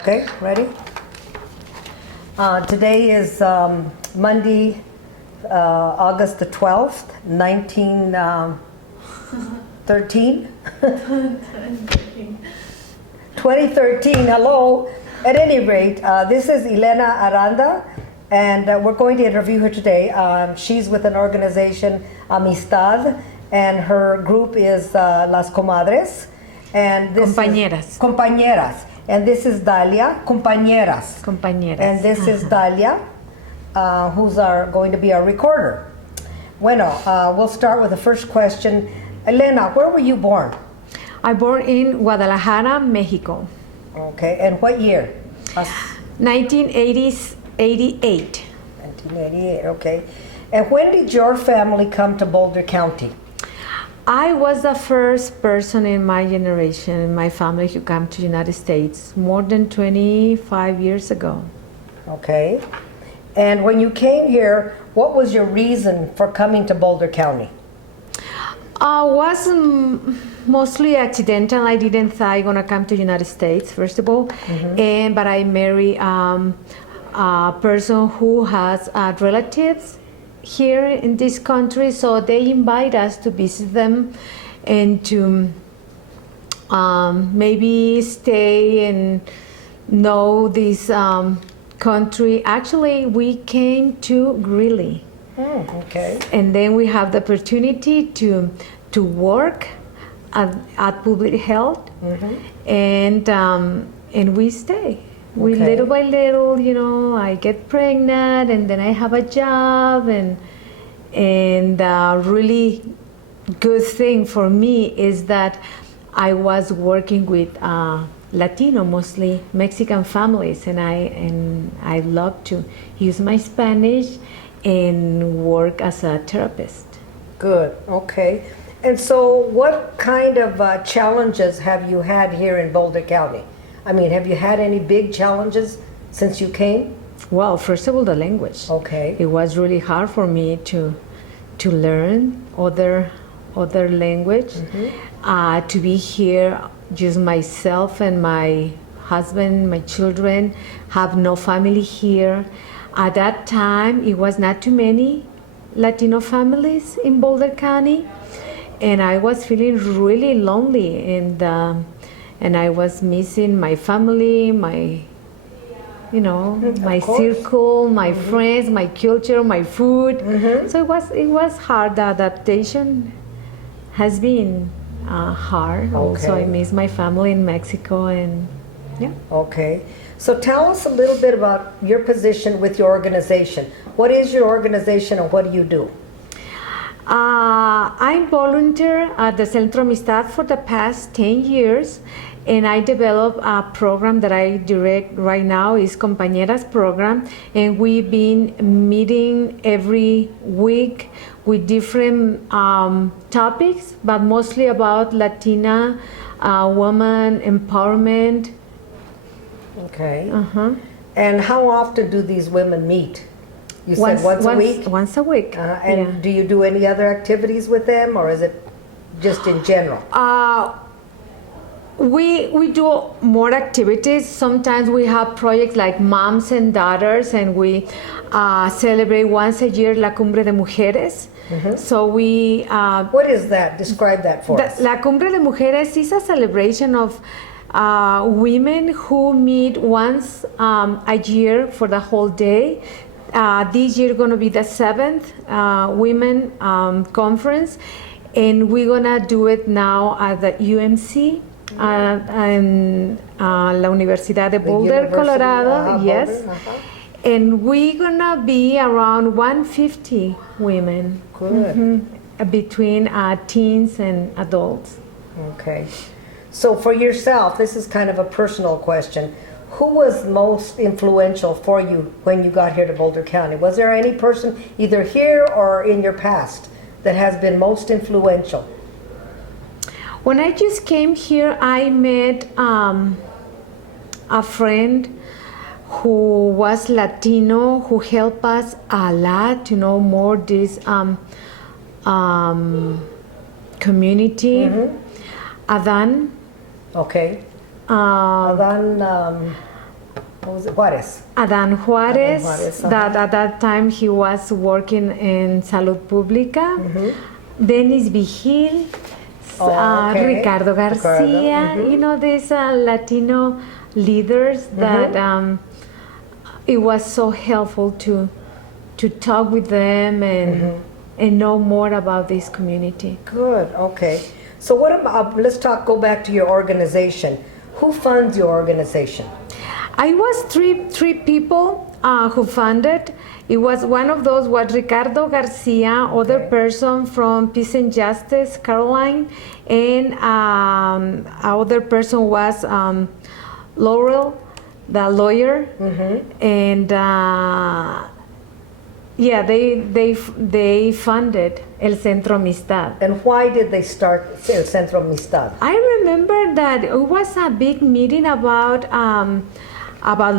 Okay, ready? Today is Monday, August the 12th, 1913. 2013, hello. At any rate, this is Elena Aranda, and we're going to interview her today. She's with an organization, Amistad, and her group is Las Comadres. And this Compañeras. Compañeras. And this is Dalia, Compañeras. Compañeras. And this is Dalia, who's going to be our recorder. Bueno, we'll start with the first question. Elena, where were you born? I born in Guadalajara, Mexico. Okay, and what year? 1988. 1988, okay. And when did your family come to Boulder County? I was the first person in my generation, in my family, who came to the United States more than 25 years ago. Okay. And when you came here, what was your reason for coming to Boulder County? Was mostly accidental. I didn't think I gonna come to the United States, first of all. Mm-hmm. But I married a person who has relatives here in this country, so they invite us to visit them and to maybe stay and know this country. Actually, we came to Greeley. Okay. And then we have the opportunity to work at public health, mm-hmm. And we stay. We little by little, I get pregnant, and then I have a job, and really good thing for me is that I was working with Latino, mostly Mexican families, and I love to use my Spanish and work as a therapist. Good. Okay. And so, what kind of challenges have you had here in Boulder County? I mean, have you had any big challenges since you came? Well, first of all, the language. Okay. It was really hard for me to learn other language. Mm-hmm. To be here, just myself and my husband, my children, have no family here. At that time, it was not too many Latino families in Boulder County, and I was feeling really lonely, and I was missing my family, my circle, my mm-hmm. friends, my culture, my food. Mm-hmm. So it was hard. The adaptation has been hard. Okay. Also, I miss my family in Mexico, and yeah. Okay. So tell us a little bit about your position with your organization. What is your organization and what do you do? I'm volunteer at the Centro AMISTAD for the past 10 years, and I develop a program that I direct right now is Compañeras program, and we've been meeting every week with different topics, but mostly about Latina woman empowerment. Okay. Uh-huh. And how often do these women meet? You said once a week? Once a week. And do you do any other activities with them, or is it just in general? We do more activities. Sometimes we have projects like Moms and Daughters, and we celebrate once a year La Cumbre de Mujeres. Mm-hmm. So we... what is that? Describe that for us. La Cumbre de Mujeres is a celebration of women who meet once a year for the whole day. This year going to be the 7th Women Conference, and we're going to do it now at the UMC, and La Universidad de Boulder, Colorado, yes. Boulder, And we're going to be around 150 women. Good. Mm-hmm, between teens and adults. Okay. So for yourself, this is kind of a personal question. Who was most influential for you when you got here to Boulder County? Was there any person, either here or in your past, that has been most influential? When I just came here, I met a friend who was Latino, who helped us a lot to know more this community. Mm-hmm. Adan. Okay. Adan what was it? Juarez. Adan Juarez, Juarez, that at that time he was working in Salud Pública. Dennis Vigil, Okay. Ricardo Garcia, Ricardo, you know, these Latino leaders that it was so helpful to talk with them and know more about this community. Good, okay. So what about, let's go back to your organization. Who funds your organization? I was three people who funded. It was one of those was Ricardo Garcia, other person from Peace and Justice, Caroline, and other person was Laurel, the lawyer, and yeah, they funded El Centro AMISTAD. And why did they start El Centro AMISTAD? I remember that it was a big meeting about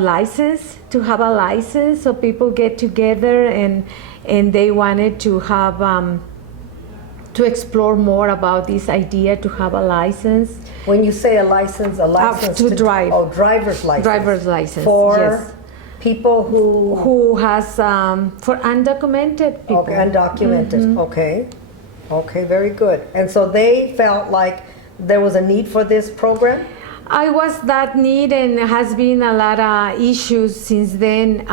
license, to have a license, so people get together and they wanted to have to explore more about this idea to have a license. When you say a license To drive. Oh, driver's license. Driver's license, For yes. people Who has for undocumented people. Okay, undocumented. Okay, very good. And so they felt like there was a need for this program? I was that need, and has been a lot of issues since then.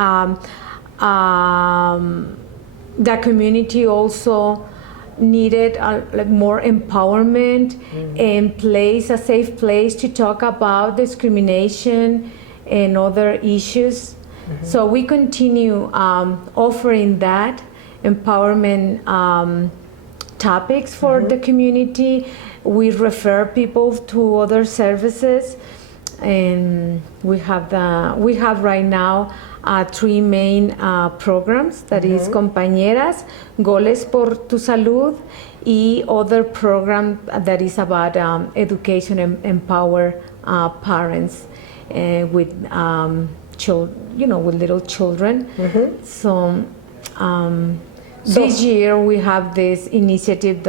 The community also needed more empowerment and a safe place to talk about discrimination and other issues. So we continue offering that empowerment topics for the community. We refer people to other services, and we have right now three main programs. That is Compañeras, Goles por tu Salud, y other program that is about education and empower parents with with little children. So this year we have this initiative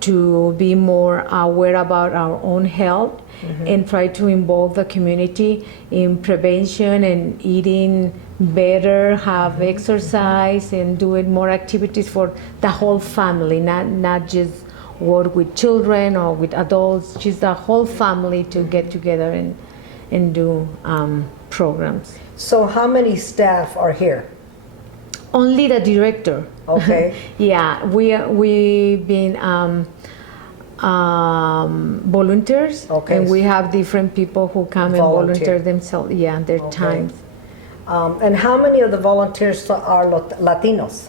to be more aware about our own health and try to involve the community in prevention and eating better, have exercise, and doing more activities for the whole family, not just work with children or with adults, just the whole family to get together and do programs. So how many staff are here? Only the director. Okay. Yeah, we've been volunteers, and we have different people who come and volunteer themselves. Yeah, their times. And how many of the volunteers are Latinos?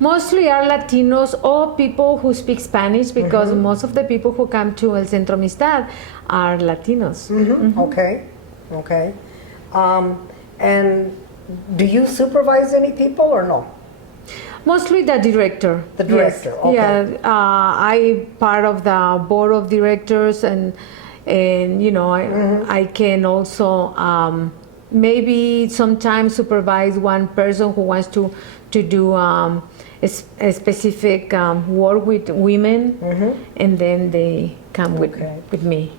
Mostly are Latinos or people who speak Spanish, because most of the people who come to El Centro AMISTAD are Latinos. Okay. And do you supervise any people or no? Mostly the director. The director, yes. okay. Yeah, I part of the board of directors, and I can also maybe sometimes supervise one person who wants to do a specific work with women, and then they come with me.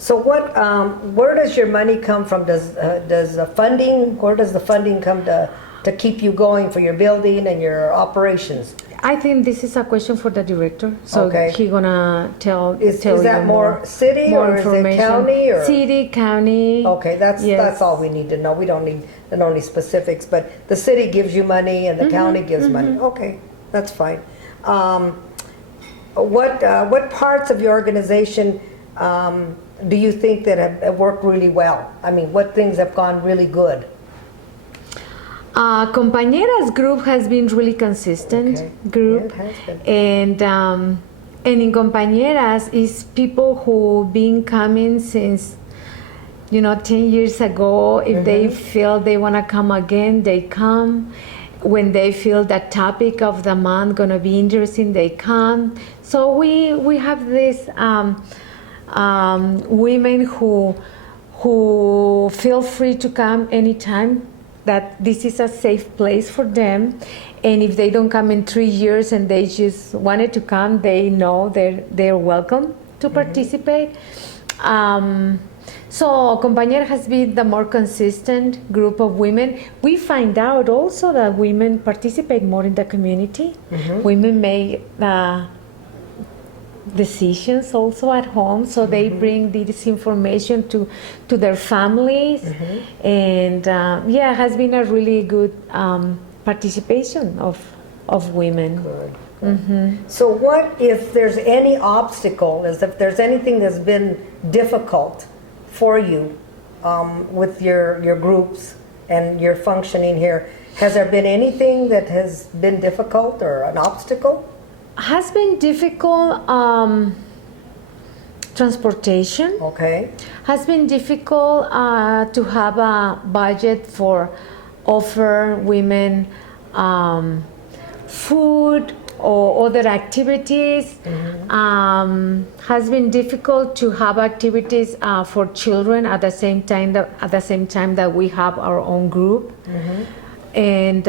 So where does your money come from? Does the funding? Where does the funding come to keep you going for your building and your operations? I think this is a question for the director. So he's gonna tell Is you that more city more or is it information. county or City, county. Okay, that's all we need to know. We don't need to know any specifics, but the city gives you money and the county gives money. Okay, that's fine. What parts of your organization do you think that have worked really well? I mean, what things have gone really good? Compañeras group has been really consistent group, Yeah, it has been. and in Compañeras is people who been coming since 10 years ago. If they feel they want to come again, they come. When they feel that topic of the month gonna be interesting, they come. So we have this women who feel free to come anytime, that this is a safe place for them, and if they don't come in 3 years and they just wanted to come, they know they're welcome to participate. So Compañeras has been the more consistent group of women. We find out also that women participate more in the community. Women make decisions also at home, so they bring this information to their families, and yeah, it has been a really good participation of women. Good. So what if there's any obstacle, as if there's anything that's been difficult for you with your groups and your functioning here? Has there been anything that has been difficult or an obstacle? Has been difficult. Transportation. Okay. Has been difficult to have a budget for offer women food or other activities. Has been difficult to have activities for children at the same time that we have our own group. And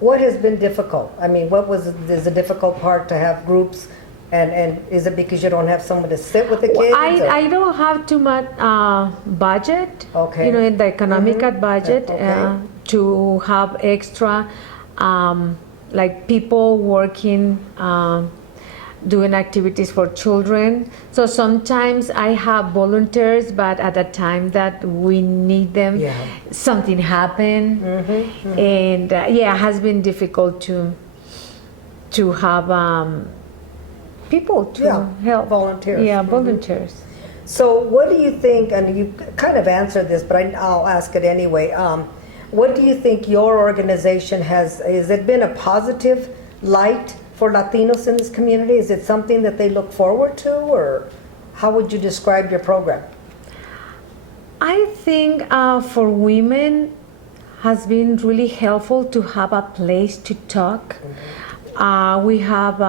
what has been difficult? I mean, is the difficult part to have groups, and is it because you don't have someone to sit with the kids? I don't have too much budget. Okay. You know, in the economic budget Okay. to have extra. Like people working, doing activities for children. So sometimes I have volunteers, but at the time that we need them, something happened, and yeah, it has been difficult to have people to help. Volunteers. Yeah, volunteers. So what do you think, and you kind of answered this, but I'll ask it anyway. What do you think your organization has it been a positive light for Latinos in this community? Is it something that they look forward to, or how would you describe your program? I think for women has been really helpful to have a place to talk. We have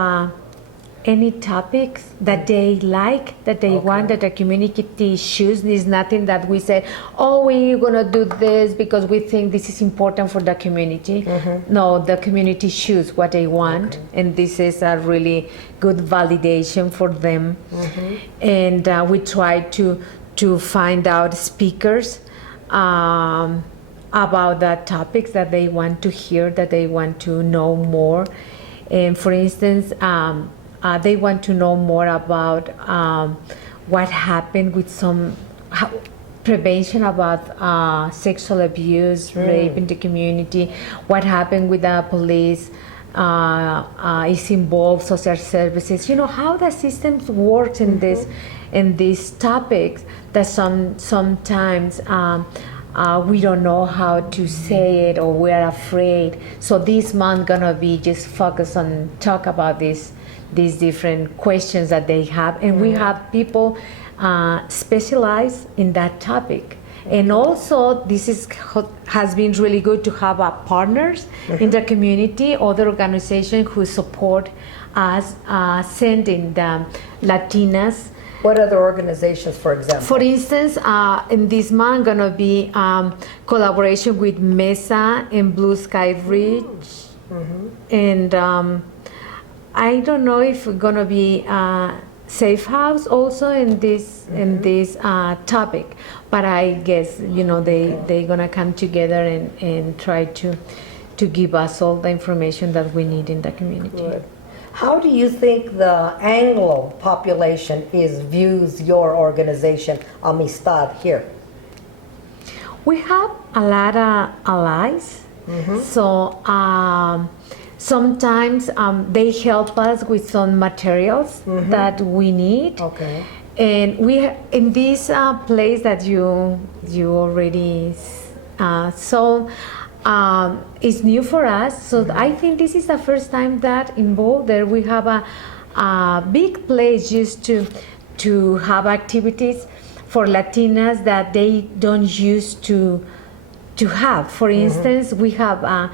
any topics that they like, that they want, that the community choose. There's nothing that we say, oh, we're gonna do this because we think this is important for the community. No, the community choose what they want, and this is a really good validation for them. And we try to find out speakers about the topics that they want to hear, that they want to know more. And for instance, they want to know more about what happened with some prevention about sexual abuse, rape in the community, what happened with the police, is involved, social services, you know, how the system works in these topics that sometimes we don't know how to say it, or we're afraid. So this month gonna be just focused on talk about these different questions that they have, and we have people specialized in that topic. And also this has been really good to have partners in the community, other organizations who support us, sending the Latinas. What other organizations, for example? For instance, in this month gonna be collaboration with Mesa and Blue Sky Ridge, and I don't know if we're gonna be Safe House also in this topic, but I guess, you know, they're gonna come together and try to give us all the information that we need in the community. Good. How do you think the Anglo population views your organization, Amistad, here? We have a lot of allies, so sometimes they help us with some materials that we need. Okay. And we in this place that you already saw. It's new for us, so I think this is the first time that in Boulder we have a big place just to have activities for Latinas that they don't used to have. For instance, we have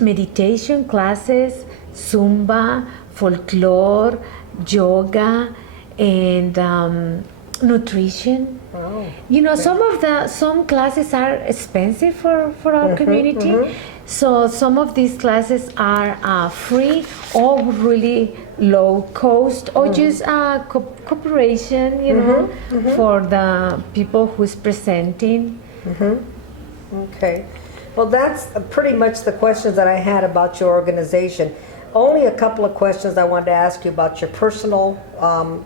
meditation classes, Zumba, folklore, yoga, and nutrition. Oh, you know, some classes are expensive for our community, so some of these classes are free or really low cost or just cooperation, you know, for the people who's presenting. Okay. Well, that's pretty much the questions that I had about your organization. Only a couple of questions I wanted to ask you about your personal,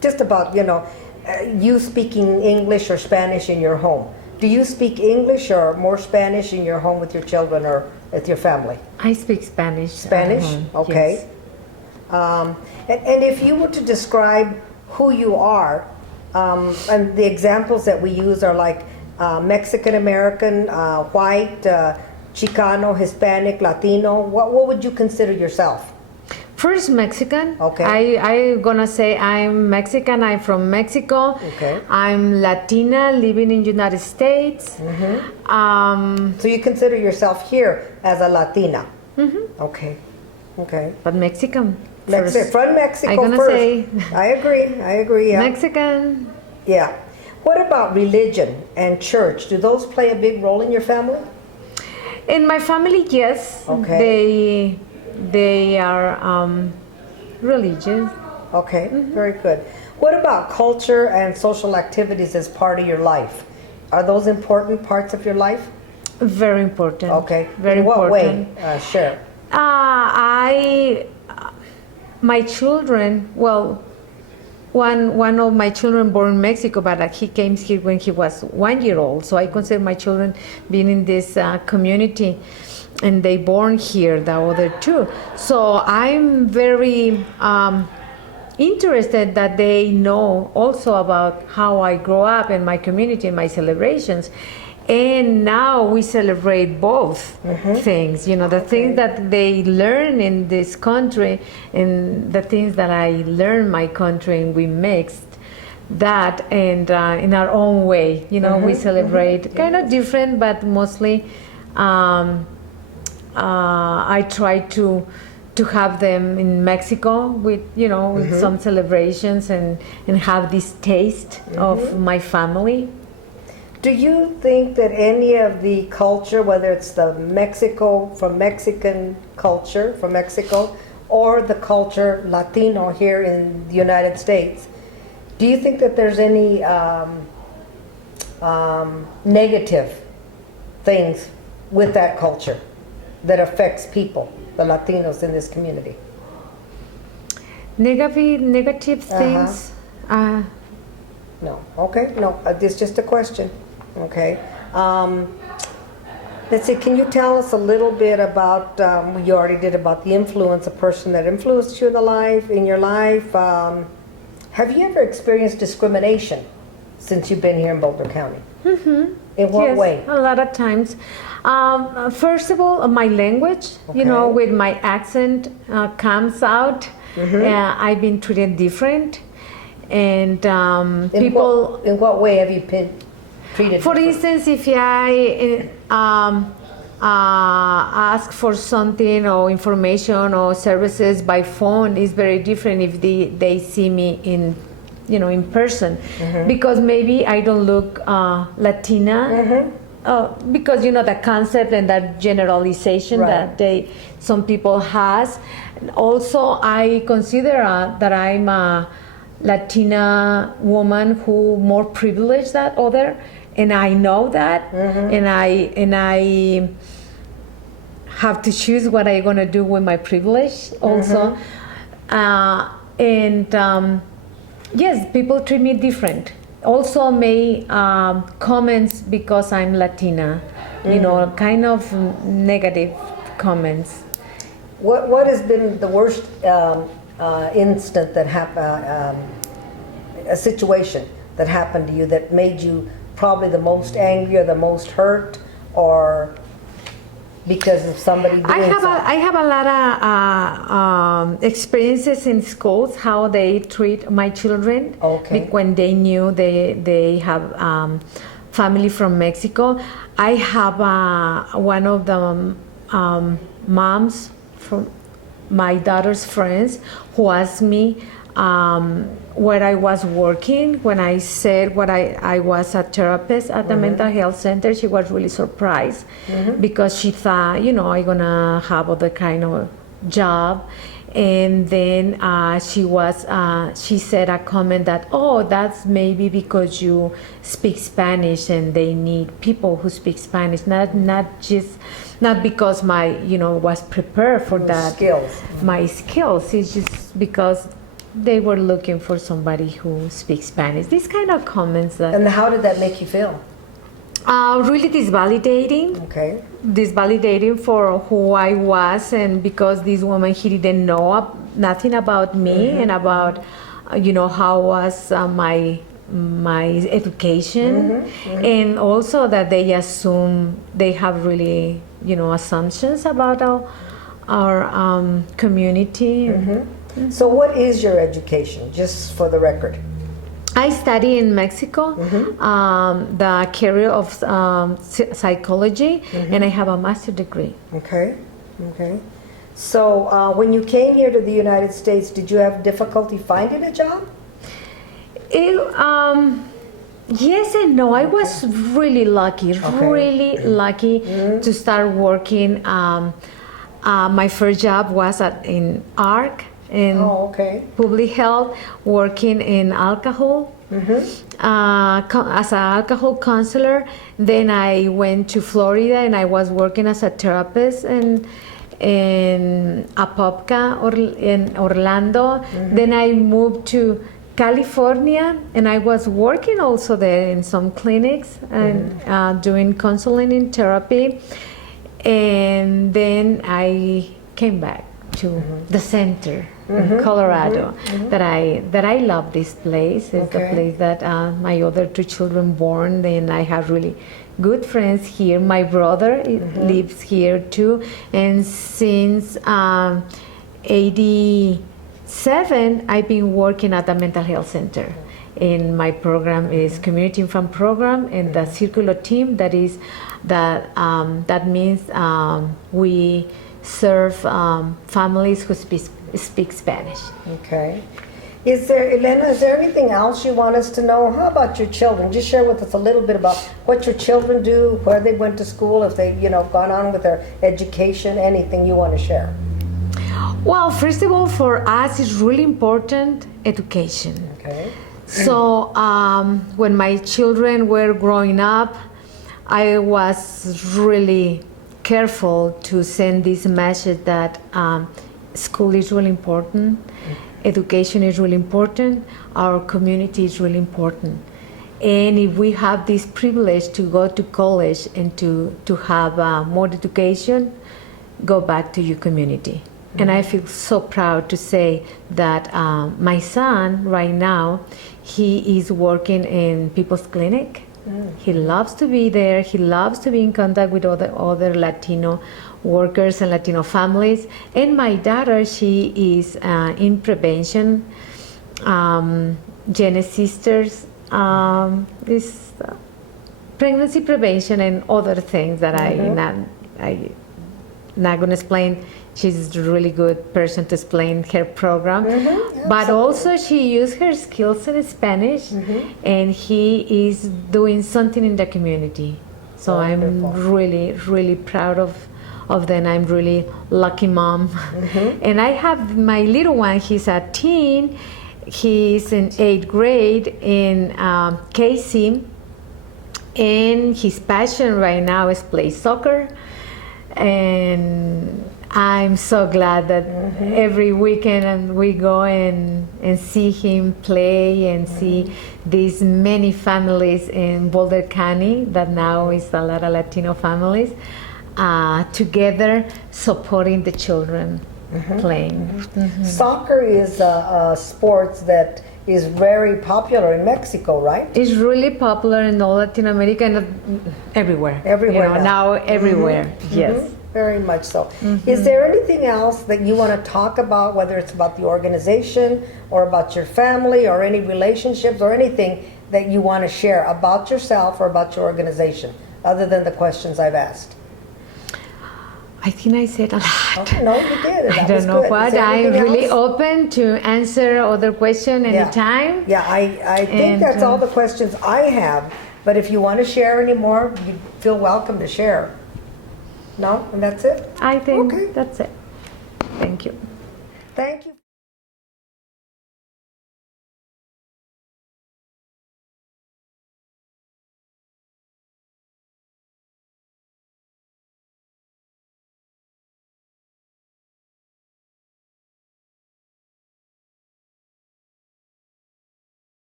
just about, you speaking English or Spanish in your home. Do you speak English or more Spanish in your home with your children or with your family? I speak Spanish. Spanish? Okay. Yes. And if you were to describe who you are, and the examples that we use are like Mexican American, white, Chicano, Hispanic, Latino, what would you consider yourself? First, Mexican. Okay. I'm gonna say I'm Mexican. I'm from Mexico. Okay. I'm Latina, living in United States. So you consider yourself here as a Latina? Okay. Okay. But Mexican. From Mexico I'm gonna first. say I agree. Yeah. Mexican. Yeah. What about religion and church? Do those play a big role in your family? In my family, yes. Okay. They are religious. Okay, very good. What about culture and social activities as part of your life? Are those important parts of your life? Very important. Okay. Very In what important. way? Share. My children, well, one of my children born in Mexico, but he came here when he was 1 year old. So I consider my children being in this community, and they born here, the other two. So I'm very interested that they know also about how I grow up in my community and my celebrations. And now we celebrate both things, the things that they learn in this country and the things that I learn in my country, and we mixed that and in our own way. We celebrate kind of different, but mostly I try to have them in Mexico with, with some celebrations and have this taste of my family. Do you think that any of the culture, whether it's the Mexican culture from Mexico, or the culture Latino here in the United States, do you think that there's any negative things with that culture that affects people, the Latinos in this community? Negative things? No. Okay. No. It's just a question. Okay. Let's see. Can you tell us a little bit about? You already did about the influence, a person that influenced you in your life. Have you ever experienced discrimination since you've been here in Boulder County? In what way? A lot of times. First of all, my language. With my accent comes out. I've been treated different, and people. In what way have you been treated? For instance, if I ask for something or information or services by phone, is very different if they see me in person, because maybe I don't look Latina. Because the concept and that generalization that some people has. Also, I consider that I'm a Latina woman who more privileged than other, and I know that, and I have to choose what I'm gonna do with my privilege also, yes, people treat me different. Also, may comments because I'm Latina, kind of negative comments. What has been the worst instant that happened, a situation that happened to you that made you probably the most angry or the most hurt, or because of somebody doing something? I have a lot of experiences in schools, how they treat my children. Okay. When they knew they have family from Mexico. I have one of the moms from my daughter's friends who asked me where I was working. When I said I was a therapist at the mental health center, she was really surprised because she thought, I'm gonna have other kind of job. And then she said a comment that, oh, that's maybe because you speak Spanish and they need people who speak Spanish, not because my, was prepared for that. Skills. My skills, it's just because they were looking for somebody who speaks Spanish. These kind of comments that. And how did that make you feel? Really disvalidating. Okay. Disvalidating for who I was, and because this woman, he didn't know nothing about me and about, how was my education, and also that they assume they have really, assumptions about our community. So what is your education, just for the record? I study in Mexico, the career of psychology, and I have a master's degree. Okay. So when you came here to the United States, did you have difficulty finding a job? Yes and no. I was really lucky, to start working. My first job was in ARC, in public health, working in alcohol, as an alcohol counselor. Then I went to Florida and I was working as a therapist in Apopka, in Orlando. Then I moved to California and I was working also there in some clinics and doing counseling and therapy. And then I came back to the center in Colorado. That I love this place. It's the place that my other two children born, and I have really good friends here. My brother lives here too, and since '87 I've been working at the mental health center. And my program is Community Infant Program, and the Circular team, that means we serve families who speak Spanish. Okay. Elena, is there anything else you want us to know? How about your children? Just share with us a little bit about what your children do, where they went to school, if they, gone on with their education, anything you want to share. Well, first of all, for us, it's really important education. Okay. So when my children were growing up, I was really careful to send this message that school is really important, education is really important, our community is really important. And if we have this privilege to go to college and to have more education, go back to your community. And I feel so proud to say that my son right now, he is working in People's Clinic. He loves to be there. He loves to be in contact with other Latino workers and Latino families. And my daughter, she is in prevention, Genesis Sisters, this pregnancy prevention and other things that I'm not going to explain. She's a really good person to explain her program. But also she used her skills in Spanish, and he is doing something in the community. So I'm really, really proud of them. I'm really lucky mom. And I have my little one, he's a teen. He's in 8th grade in KC, and his passion right now is play soccer. And I'm so glad that every weekend we go and see him play and see these many families in Boulder County that now is a lot of Latino families together supporting the children playing. Soccer is a sport that is very popular in Mexico, right? It's really popular in all Latin America and everywhere. Everywhere now everywhere. Yes. Very much so. Is there anything else that you want to talk about, whether it's about the organization or about your family or any relationships or anything that you want to share about yourself or about your organization, other than the questions I've asked? I think I said a lot. Okay, no, you did. I don't know what. I'm really open to answer other questions anytime. Yeah, I think that's all the questions I have. But if you want to share any more, you feel welcome to share. No? And that's it? I think that's it. Thank you. Thank you.